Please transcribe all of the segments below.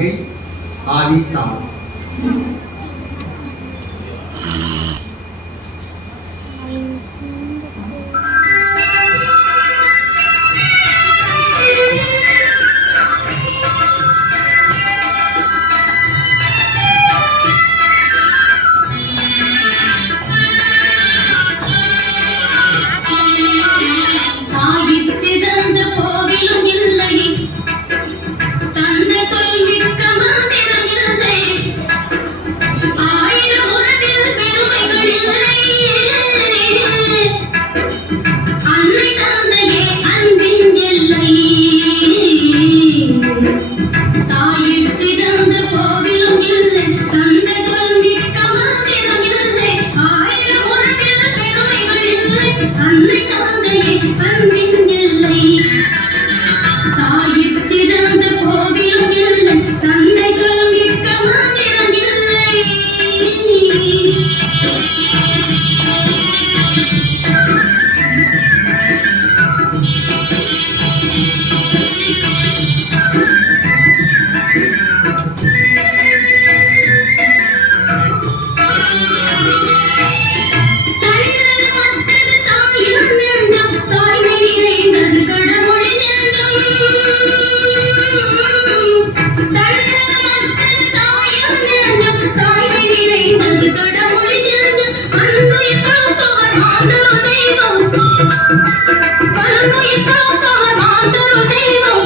गई आदि काल అందరూ దైవం అందరూ దైవం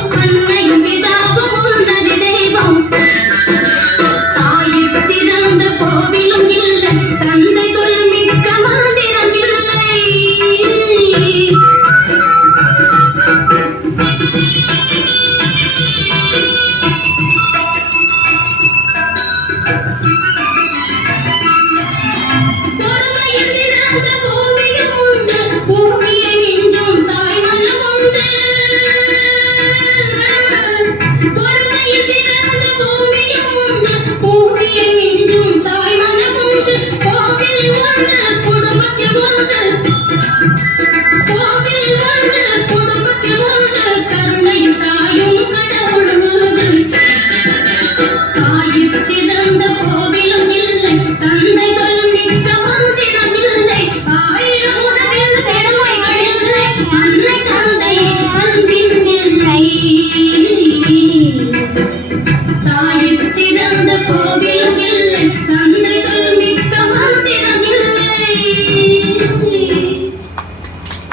Anlatılabilir